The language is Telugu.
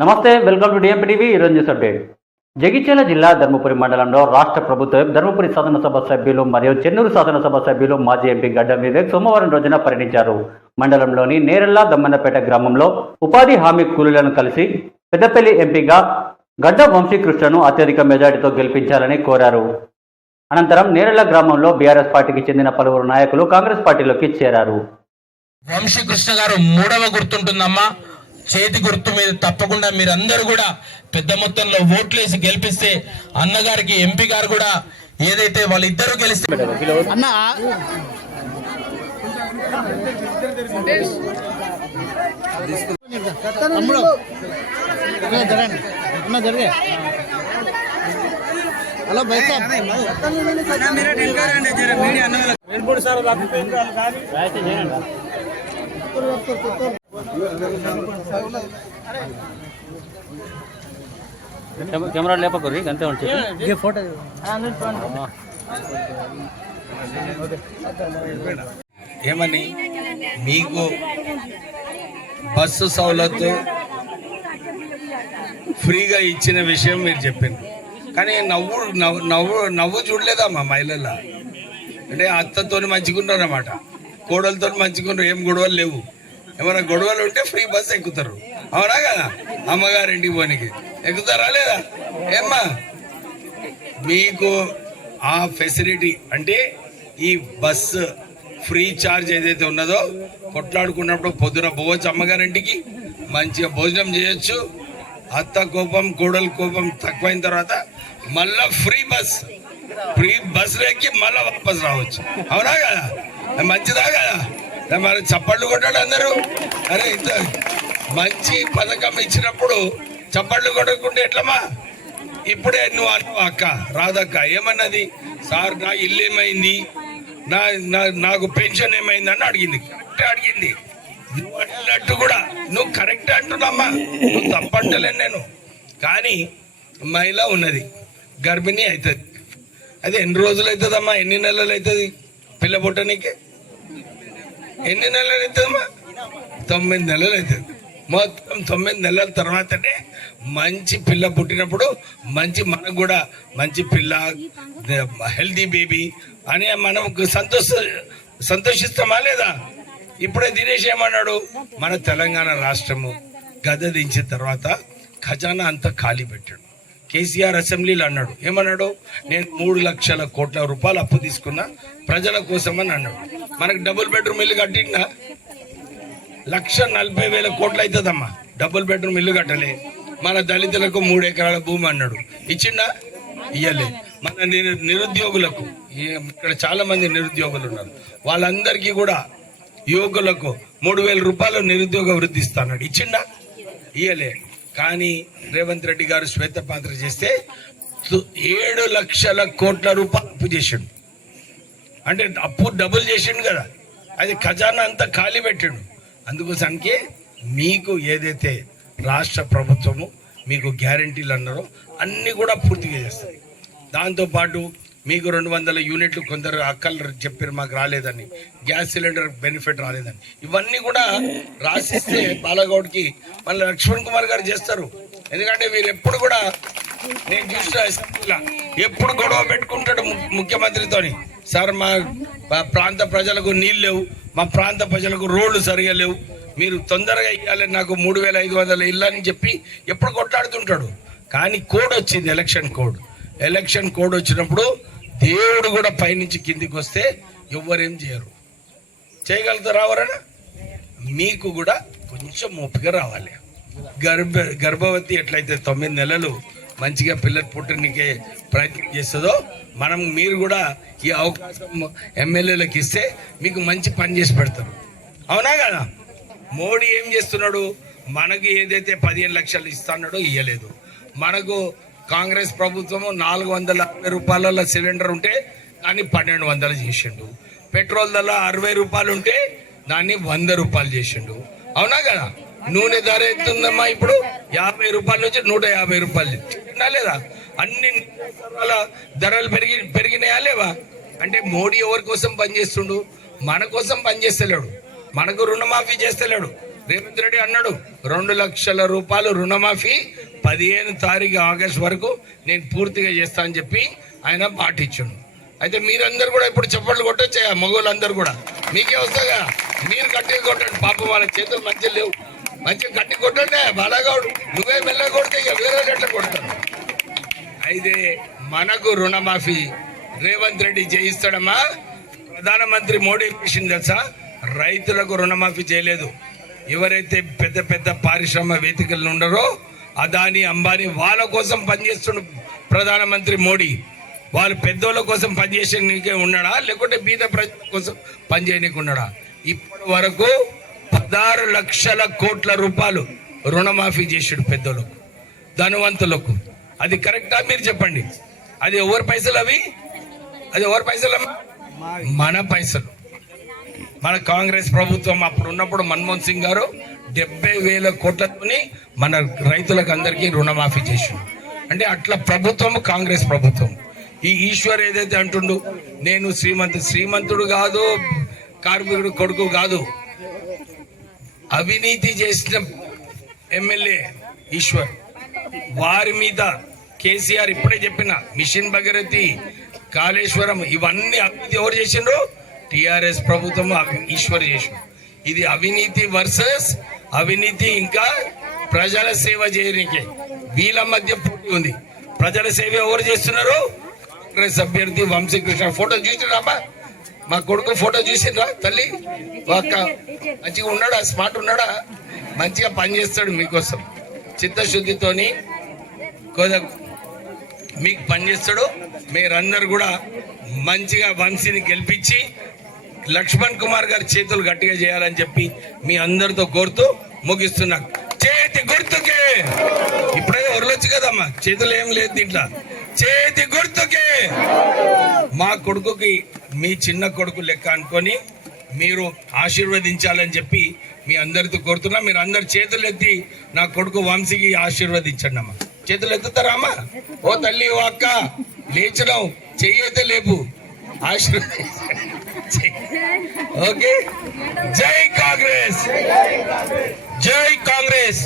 నమస్తే వెల్కమ్ టు డిఎంపీ టీవీ ఈరోజు న్యూస్ అప్డేట్. జగిత్యాల జిల్లా ధర్మపురి మండలంలో రాష్ట్ర ప్రభుత్వం ధర్మపురి శాసనసభ సభ్యులు మరియు చెన్నూరు శాసనసభ సభ్యులు మాజీ ఎంపీ గడ్డం వివేక్ సోమవారం రోజున పర్యటించారు. మండలంలోని నేరెల్లా దమ్మన్నపేట గ్రామంలో ఉపాధి హామీ కూలీలను కలిసి పెద్దపల్లి ఎంపీగా గడ్డ వంశీకృష్ణను అత్యధిక మెజార్టీతో గెలిపించాలని కోరారు. అనంతరం నేరెళ్ళ గ్రామంలో బీఆర్ఎస్ పార్టీకి చెందిన పలువురు నాయకులు కాంగ్రెస్ పార్టీలోకి చేరారు. వంశీకృష్ణ గారు మూడవ గుర్తుంటుందమ్మా. చేతి గుర్తు మీద తప్పకుండా మీరందరూ కూడా పెద్ద మొత్తంలో ఓట్లేసి గెలిపిస్తే అన్నగారికి ఎంపీ గారు కూడా ఏదైతే వాళ్ళిద్దరూ గెలిస్తే అన్న హలో బైక్ కెమెరా లేపకూరి అంతే ఉంటుంది ఫోటో ఏమని? మీకు బస్సు సౌలత్తు ఫ్రీగా ఇచ్చిన విషయం మీరు చెప్పింది కానీ నవ్వు నవ్వు నవ్వు నవ్వు చూడలేదమ్మా మహిళల్లో అంటే అత్తతో మంచిగున్నారన్నమాట కోడలతో మంచిగున్నారు ఏం గొడవలు లేవు. ఏమైనా గొడవలు ఉంటే ఫ్రీ బస్ ఎక్కుతారు. అవునా కదా? అమ్మగారింటికి పోనీకి. ఎక్కుతారా లేదా? ఏమ్మా? మీకు ఆ ఫెసిలిటీ అంటే ఈ బస్సు ఫ్రీ చార్జ్ ఏదైతే ఉన్నదో కొట్లాడుకున్నప్పుడు పొద్దున పోవచ్చు అమ్మగారింటికి మంచిగా భోజనం చేయొచ్చు. అత్త కోపం కోడల కోపం తక్కువైన తర్వాత మళ్ళా ఫ్రీ బస్ ఫ్రీ బస్ ఎక్కి మళ్ళా వాపస్ రావచ్చు. అవునా కదా? మంచిదా కదా? మరి చప్పట్లు కొట్టాడు అందరూ. అరే ఇంత మంచి పథకం ఇచ్చినప్పుడు చప్పట్లు కొట్టకుంటే ఎట్లమ్మా? ఇప్పుడే నువ్వు అన్నావు అక్క రాదక్క ఏమన్నది? సార్ నా ఇల్లు ఏమైంది? నా నా- నాకు పెన్షన్ ఏమైంది? అని అడిగింది. కరెక్ట్ అడిగింది. నువ్వు అడిగినట్టు కూడా నువ్వు కరెక్ట్ అంటున్నామ్మా. నువ్వు తప్పంటలేను నేను. కానీ మహిళ ఉన్నది గర్భిణీ అవుతుంది అది ఎన్ని రోజులు అవుతుందమ్మా ఎన్ని నెలలు అవుతుంది పిల్ల పుట్టనీకి? ఎన్ని నెలలు అవుతుందమ్మా తొమ్మిది నెలలు అవుతుంది మొత్తం తొమ్మిది నెలల తర్వాతనే మంచి పిల్ల పుట్టినప్పుడు మంచి మనకు కూడా మంచి పిల్ల హెల్దీ బేబీ అని మనం సంతోష సంతోషిస్తామా లేదా? ఇప్పుడే దినేష్ ఏమన్నాడు? మన తెలంగాణ రాష్ట్రము గద దించిన తర్వాత ఖజానా అంతా ఖాళీ పెట్టాడు. కేసీఆర్ అసెంబ్లీలో అన్నాడు. ఏమన్నాడు? నేను మూడు లక్షల కోట్ల రూపాయలు అప్పు తీసుకున్నా ప్రజల కోసం అని అన్నాడు. మనకు డబుల్ బెడ్రూమ్ ఇల్లు కట్టిందా లక్ష నలభై వేల కోట్లు అవుతుందమ్మా డబుల్ బెడ్రూమ్ ఇల్లు కట్టలే. మన దళితులకు మూడు ఎకరాల భూమి అన్నాడు. ఇచ్చిండా? ఇయ్యలే. మన నిరు- నిరుద్యోగులకు ఇక్కడ చాలా మంది నిరుద్యోగులు ఉన్నారు. వాళ్ళందరికీ కూడా యువకులకు మూడు వేల రూపాయలు నిరుద్యోగ వృద్ధి ఇస్తాడు ఇచ్చిండా? ఇయ్యలే. కానీ రేవంత్ రెడ్డి గారు శ్వేతపాత్ర చేస్తే తు- ఏడు లక్షల కోట్ల రూపాయలు అప్పు చేసిండు. అంటే అప్పు డబుల్ చేసిండు కదా. అది ఖజానా అంతా ఖాళీ పెట్టిండు. అందుకోసానికి మీకు ఏదైతే రాష్ట్ర ప్రభుత్వము మీకు గ్యారంటీలు అన్నారో అన్నీ కూడా పూర్తిగా చేస్తుంది దాంతోపాటు మీకు రెండు వందల యూనిట్లు కొందరు అక్కలు చెప్పారు మాకు రాలేదని. గ్యాస్ సిలిండర్ బెనిఫిట్ రాలేదని. ఇవన్నీ కూడా రాసిస్తే బాలగౌడ్కి మళ్ళీ లక్ష్మణ్ కుమార్ గారు చేస్తారు. ఎందుకంటే వీరు ఎప్పుడు కూడా నేను చూసిన ఎప్పుడు గొడవ పెట్టుకుంటాడు ము- ముఖ్యమంత్రితోని. సార్ మా మా ప్రాంత ప్రజలకు నీళ్ళు లేవు మా ప్రాంత ప్రజలకు రోడ్లు సరిగా లేవు. మీరు తొందరగా ఇవ్వాలని నాకు మూడు వేల ఐదు వందల ఇల్లు అని చెప్పి ఎప్పుడు కొట్లాడుతుంటాడు. కానీ కోడ్ వచ్చింది ఎలక్షన్ కోడ్. ఎలక్షన్ కోడ్ వచ్చినప్పుడు దేవుడు కూడా పైనుంచి కిందికి వస్తే ఎవ్వరేం చేయరు. చేయగలుగుతారు రావరనా మీకు కూడా కొంచెం ఓపిక రావాలి. గర్భ గర్భవతి ఎట్లయితే తొమ్మిది నెలలు మంచిగా పిల్లలు పుట్టడానికి ప్రయత్నం చేస్తుందో మనం మీరు కూడా ఈ అవకాశం ఎమ్మెల్యేలకు ఇస్తే మీకు మంచి పని చేసి పెడతారు. అవునా కదా? మోడీ ఏం చేస్తున్నాడు? మనకు ఏదైతే పదిహేను లక్షలు ఇస్తున్నాడో ఇవ్వలేదు మనకు కాంగ్రెస్ ప్రభుత్వము నాలుగు వందల అరవై రూపాయల సిలిండర్ ఉంటే దాన్ని పన్నెండు వందలు చేసిండు. పెట్రోల్ ధర అరవై రూపాయలు ఉంటే దాన్ని వంద రూపాయలు చేసిండు. అవునా కదా? నూనె ధర ఎంత ఇప్పుడు? యాభై రూపాయల నుంచి నూట యాభై రూపాయలు. లేదా? అన్ని ధరలు పెరిగి పెరిగినాయా లేవా? అంటే మోడీ ఎవరి కోసం పనిచేస్తుండు మన కోసం పనిచేస్తలేడు మనకు రుణమాఫీ చేస్తలేడు. రేవంత్ రెడ్డి అన్నాడు రెండు లక్షల రూపాయలు రుణమాఫీ పదిహేను తారీఖు ఆగస్ట్ వరకు నేను పూర్తిగా చేస్తా అని చెప్పి ఆయన మాట ఇచ్చాడు అయితే మీరందరూ కూడా ఇప్పుడు చప్పట్లు కొట్టొచ్చా మగవాళ్ళందరూ కూడా. మీకే వస్తాగా మీరు గట్టిగా కొట్టండి. పాపం వాళ్ళ చేతులు మంచిగా లేవు. మంచిగా గట్టి కొట్టండి. బాలాగౌడు నువ్వే మెల్ల కొడితే ఇక వేరే వాళ్ళు ఎట్లా అయితే మనకు రుణమాఫీ. రేవంత్ రెడ్డి చేయిస్తాడమ్మా ప్రధానమంత్రి మోడీ విషయం తెలుసా? రైతులకు రుణమాఫీ చేయలేదు. ఎవరైతే పెద్ద పెద్ద పారిశ్రామికవేత్తలు ఉండరో అదాని అంబానీ వాళ్ళ కోసం పనిచేస్తున్న ప్రధానమంత్రి మోడీ. వాళ్ళు పెద్దోళ్ళ కోసం పనిచేసే ఉన్నాడా? లేకుంటే బీద ప్రజల కోసం పనిచేయనీకి ఉన్నాడా ఇప్పటి వరకు పదహారు లక్షల కోట్ల రూపాయలు రుణమాఫీ చేసాడు పెద్దోళ్ళకు ధనవంతులకు. అది కరెక్టా? మీరు చెప్పండి. అది ఎవరి పైసలు అవి? అది ఎవరి పైసలు అమ్మా? మన పైసలు. మన కాంగ్రెస్ ప్రభుత్వం అప్పుడు ఉన్నప్పుడు మన్మోహన్ సింగ్ గారు డెబ్బై వేల కోట్లతోని మన రైతులకు అందరికీ రుణమాఫీ చేసిండు. అంటే అట్లా ప్రభుత్వం కాంగ్రెస్ ప్రభుత్వం. ఈ ఈశ్వర్ ఏదైతే అంటుండు నేను శ్రీమంతు శ్రీమంతుడు కాదు కార్మికుడు కొడుకు కాదు. అవినీతి చేసిన ఎమ్మెల్యే ఈశ్వర్. వారి మీద కేసీఆర్ ఇప్పుడే చెప్పిన మిషన్ భగీరథి కాళేశ్వరం ఇవన్నీ అవినీతి ఎవరు చేసిండ్రు? టిఆర్ఎస్ ప్రభుత్వం ఈశ్వర్ చేసిండు. ఇది అవినీతి వర్సెస్ అవినీతి ఇంకా ప్రజల సేవ చేయడానికి వీళ్ళ మధ్య పోటీ ఉంది. ప్రజల సేవ ఎవరు చేస్తున్నారు? కాంగ్రెస్ అభ్యర్థి వంశీకృష్ణ. ఫోటో చూసిరామా మా కొడుకు ఫోటో చూసిండ్రా తల్లి? ఒక్క మంచిగా ఉన్నాడా? స్మార్ట్ ఉన్నాడా? మంచిగా పనిచేస్తాడు మీకోసం. చిత్తశుద్ధితోని కొద్దిగా మీకు పనిచేస్తాడు. మీరందరూ కూడా మంచిగా వంశీని గెలిపించి లక్ష్మణ్ కుమార్ గారి చేతులు గట్టిగా చేయాలని చెప్పి మీ అందరితో కోరుతూ ముగిస్తున్నా. చేతి గుర్తుకే. ఇప్పుడే వరలొచ్చు కదమ్మా చేతులు ఏం లేదు దీంట్లో. చేతి గుర్తుకే. మా కొడుకుకి మీ చిన్న కొడుకు లెక్క అనుకొని మీరు ఆశీర్వదించాలని చెప్పి మీ అందరితో కోరుతున్నా. మీరు అందరు చేతులు ఎత్తి నా కొడుకు వంశీకి ఆశీర్వదించండి అమ్మా. చేతులు ఎత్తుతారా అమ్మా? ఓ తల్లి ఓ అక్క లేచడం చెయ్యి అయితే లేపు. ఆశీర్వదించండి. వచ్చి ఓకే? జై కాంగ్రెస్! జై కాంగ్రెస్!